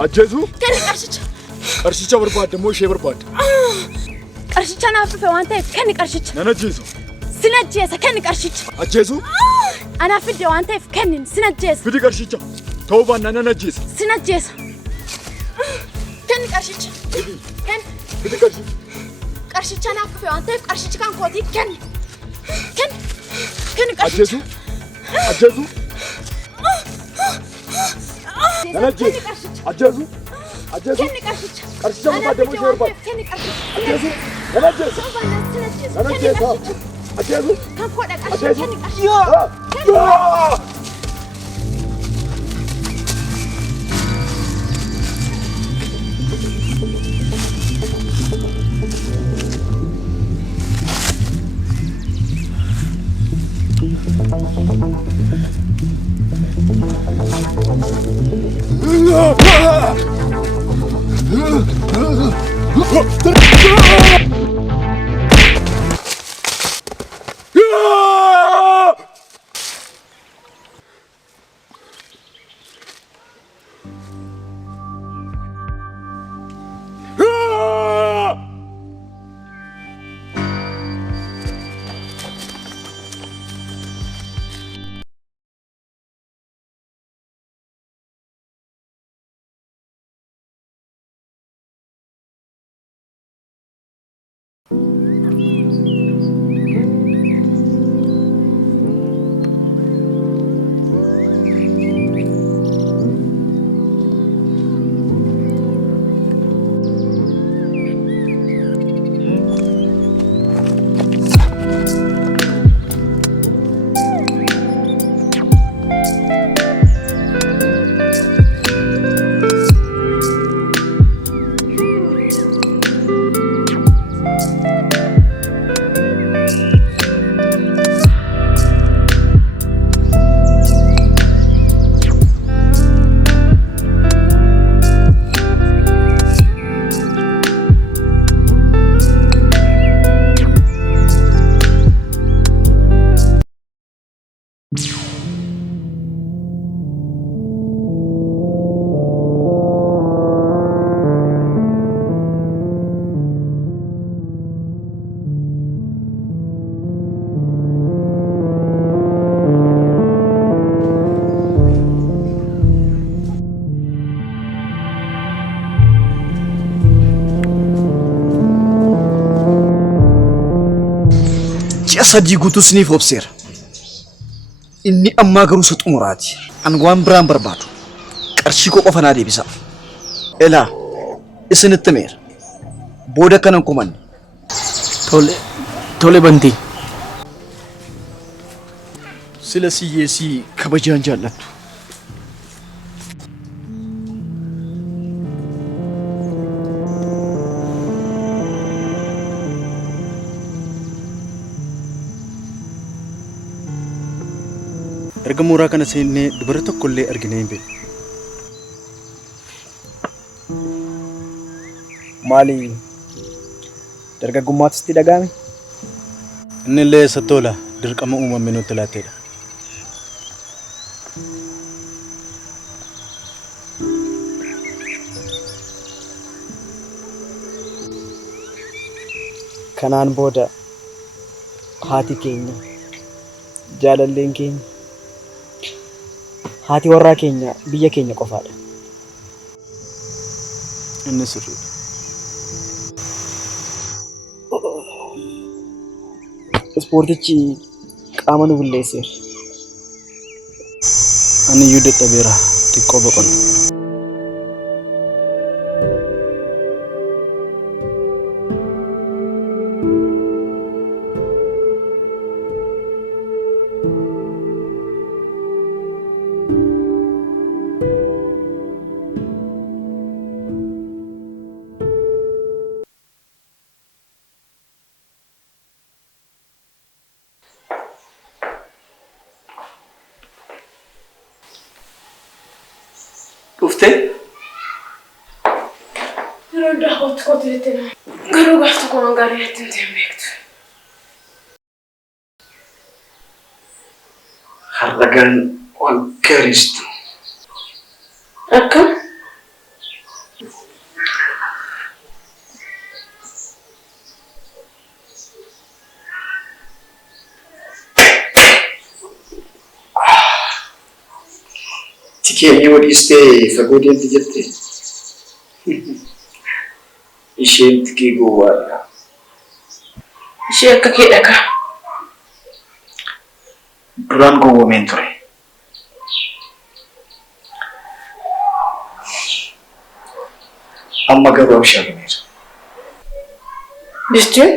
أجهزوا؟ كان قرشيش. قرشيش برباد مو شيء برباد. قرشيش أنا في وانتي كان قرشيش. أنا جيزو. سنجيزة كان قرشيش. أجهزوا؟ أنا في وانتي كان سنجيزة. في قرشيش. توبا أنا نجيز. سنجيزة. كان قرشيش. كان. في قرشيش. قرشيش أنا في وانتي قرشيش كان قوتي كان. كان قرشيش. أجهزوا؟ أجهزوا؟ أنا جيز. أجهزوا؟ أجهزوا؟ قرشيش برباد مو شيء برباد. أجهزوا؟ أنا جيز. أنا جيز. أجهزوا؟ أجهزوا؟ يا. صديقو تسنيف وبصير إني أما قروسة أموراتي أنقوان بران بربادو كارشيكو قفنا دي بسا إلا إسن التمير بودا كان كمان تولي بنتي سلسي يسي كبجان جالت ergamura kana seenne dubara tokkollee argine hin beeku. Maali dargaggummaatti dhagahame? Inni illee sattola dirqama uumamee nutti laatteedha. Kanaan booda haati keenya, jaalalleen keenya, haati warraa keenya biyya keenya qofaadha. Inni sirriidha. Ispoortichi qaama nu bulleesseera. Ani iyyuu dadhabeera xiqqoo boqonna. Dhuftee? Yeroo daawwatu kootiitti garuu gaaftu kun gaarii itti hin beektu. Har'agaan waan gaariistu. Akkam? Tikeenii wadhiistee fagoo deemti jettee? Isheen tikee gowwaadha. Ishee akka kee dhagaa. Duraan gowwoomeen ture. Amma garuu abshaagineera. Jechuun?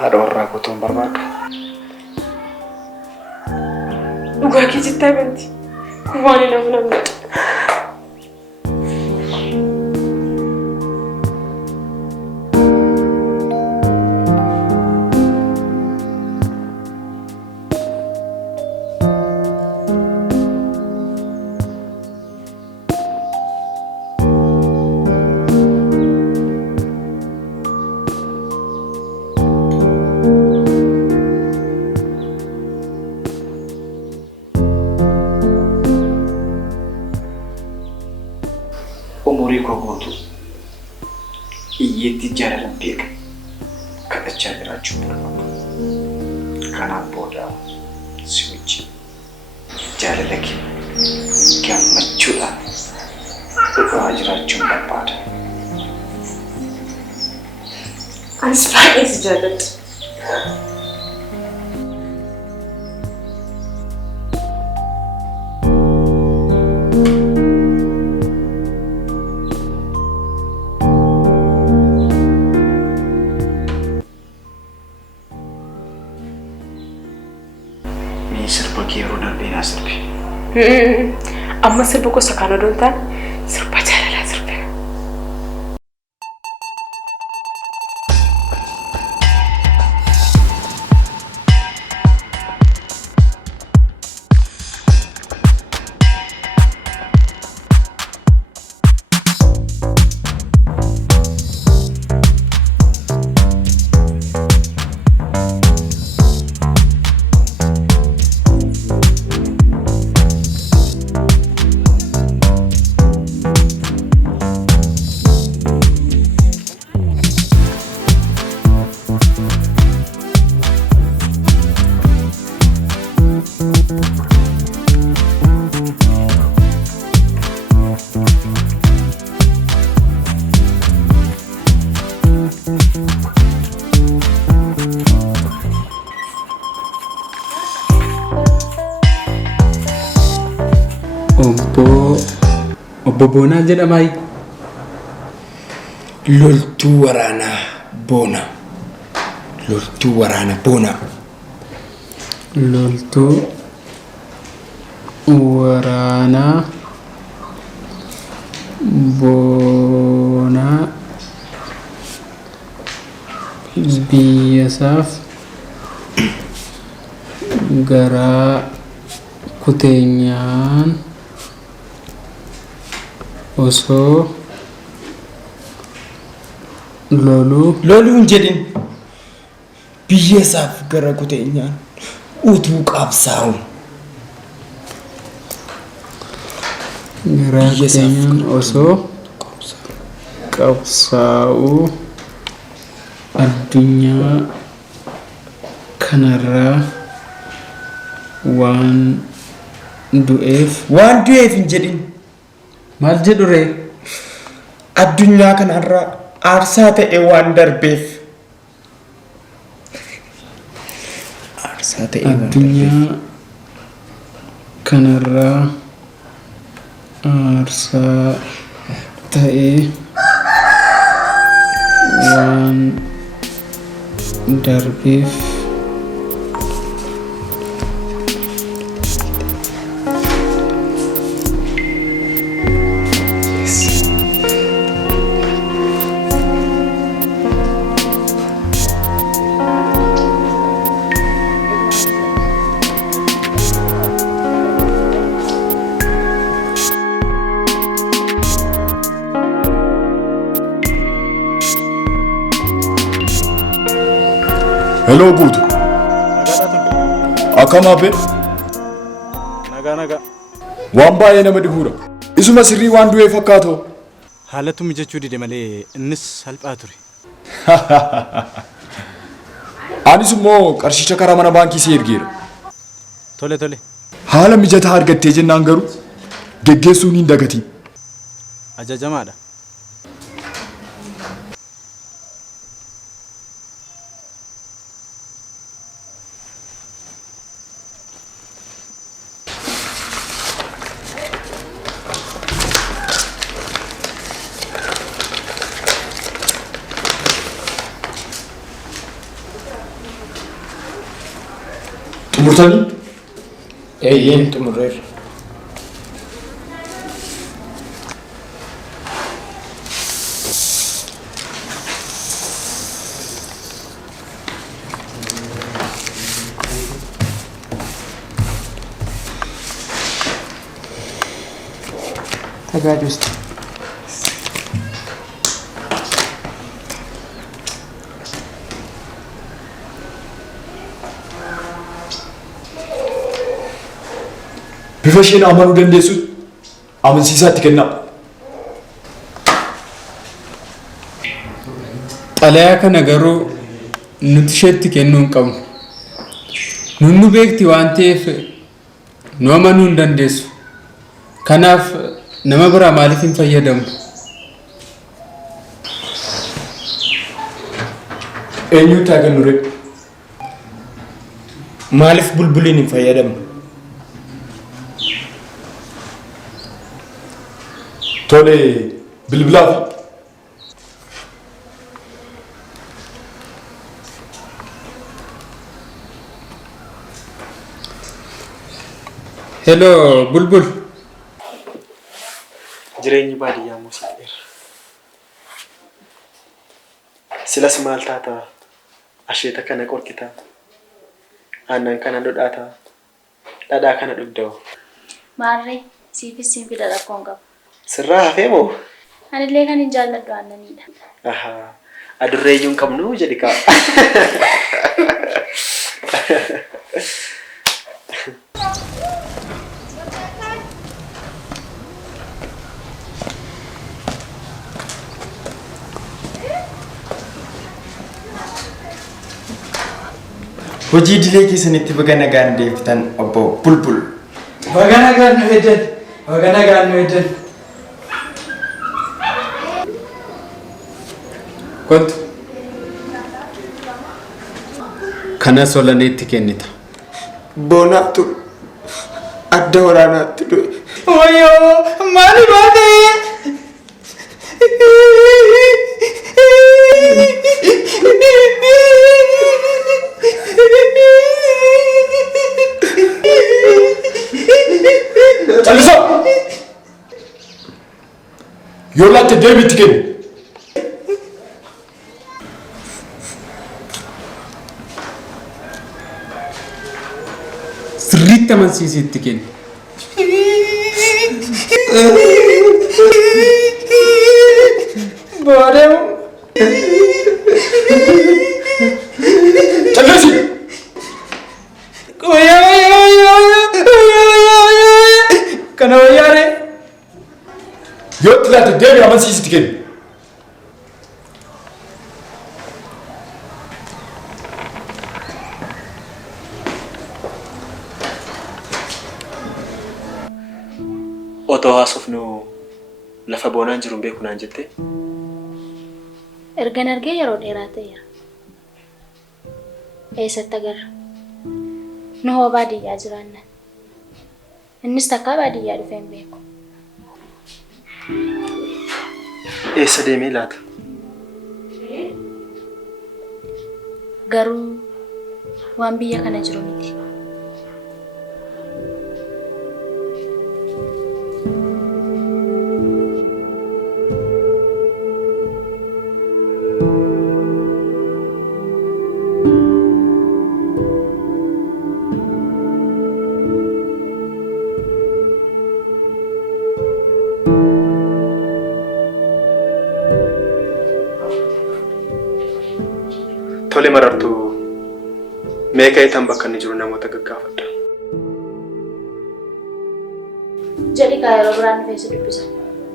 haadha warraa kutuun barbaadu. Dhugaa kee jittaa banti. Waan hin amnamne. Umurii koo guutuu iyyeetti jaalalan beeka kadhachaa jiraachuu barbaadu. Kanaaf booda si wajjin jaalala kee gammachuudhaan dhugaa jiraachuun barbaada. Anis baay'ee si jaalladha. Sirba kee yeroo darbee naa sirbe. Amma sirba gosa kana doon ta'an sirba jaalalaa sirbe. Obbo Boonaa jedhamaayi. Loltuu waraanaa Boonaa. Loltuu waraana Boonaa. Loltuu waraanaa Boonaa biyyasaaf garaa kuteenyaan osoo loluun jedhin biyyasaaf gara kuteenyaan utuu qabsaa'u. Garaa kuteenyaan osoo qabsaa'u addunyaa kanarraa waan du'eef hin jedhin. maal jedhu ree? Addunyaa kanarraa aarsaa ta'e waan darbeef. Addunyaa kanarraa aarsaa ta'e waan darbeef. Hello Guutu. Akkam abbe? Nagaa. Waan baay'ee nama dhibuudha. Isuma sirrii waan du'ee fakkaatu. Haalatu mijachuu dide malee innis salphaa ture. Anis immoo qarshicha karaa mana baankii si ergeera. Tole. Haala mijataa argattee jennaan garuu geggeessuun hin dagatiin. Ajajamaadha. Xumurtanii? Eeyyeen xumurreerra. Tagaadus. Bifa isheen amanuu dandeessu amansiisaatti kennaa. Xalayaa kana garuu nuti isheetti kennuu hin qabnu. Nunnu beekti waan ta'eef nu amanuu hin dandeessu. Kanaaf nama biraa maaliif hin fayyadamu? Eenyutti haa kennu ree? Maaliif bulbuliin hin fayyadamnu? Tole bilbilaaf. Hello, Bulbul. Jireenyi baadiyyaa muuziqeera. Silas maal taata? Asheeta kana qorqita. Aannan kana dhodhaata. Dhadhaa kana dhugda'u. Maarree siifis siin fida rakkoon qaba. Sirraa hafee moo? Anillee kan hin jaalladhu aannaniidha. Ahaa. Adurreeyyuu hin qabnu jedhi kaa. Hojii idilee keessanitti baga nagaan deebitan obbo Bulbul. Baga nagaan nu edan. Baga nagaan nu edan. Kottu. Kana solaneetti kennita. Boonaatu adda waraanaatti du'e. Wayyoo maali baate? Calisa! Yoo laatte deebiitti kennu. Sirriitti amansiisitti kenni. Boodemu. Callisi! Kana wayyaare. Yoo itti laatte deebii amansiisitti kennu. Otoo haasofnu lafa boonaan jiru beeku naan jette. Ergan argee yeroo dheeraa ta'eera. Eessatti agarra? Nu hoo baadiyyaa jiraannan. Innis takkaa baadiyyaa dhufee hin beeku. Eessa deemee laata? Garuu waan biyya kana jiru miti. Tole marartuu meeqa itan bakka inni jiru namoota gaggaafadha. Jedhi kaa yeroo biraan dhufee si dubbisa.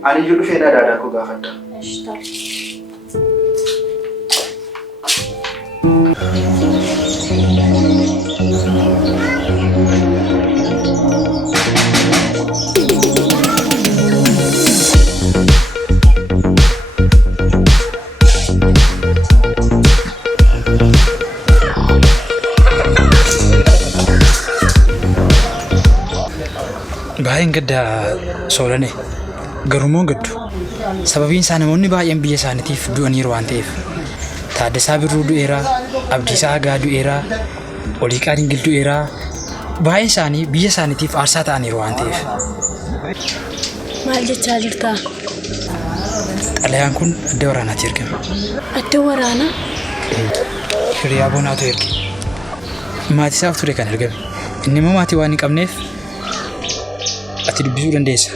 Ani iyyuu dhufee dhadhaa koo gaafadha. Eesh tole. Baay'een gaddaa soolane garumoo gaddu sababiin isaa namoonni baay'een biyya isaaniitiif du'aniiru waan ta'eef Taaddasaa Birruu du'eeraa, Abdiisaa Hagaa du'eeraa, Oliiqaa Dingil du'eeraa, baay'een isaanii biyya isaaniitiif aarsaa ta'aniiru waan ta'eef. Maal jechaa jirta? Xalayaan kun adda waraanaatti ergame. Adda waraanaa? Hiriyaa boonaatu erge. Maatii isaaf ture kan ergame. Inni immoo maatii waan hin qabneef ati dubbisuu dandeessa.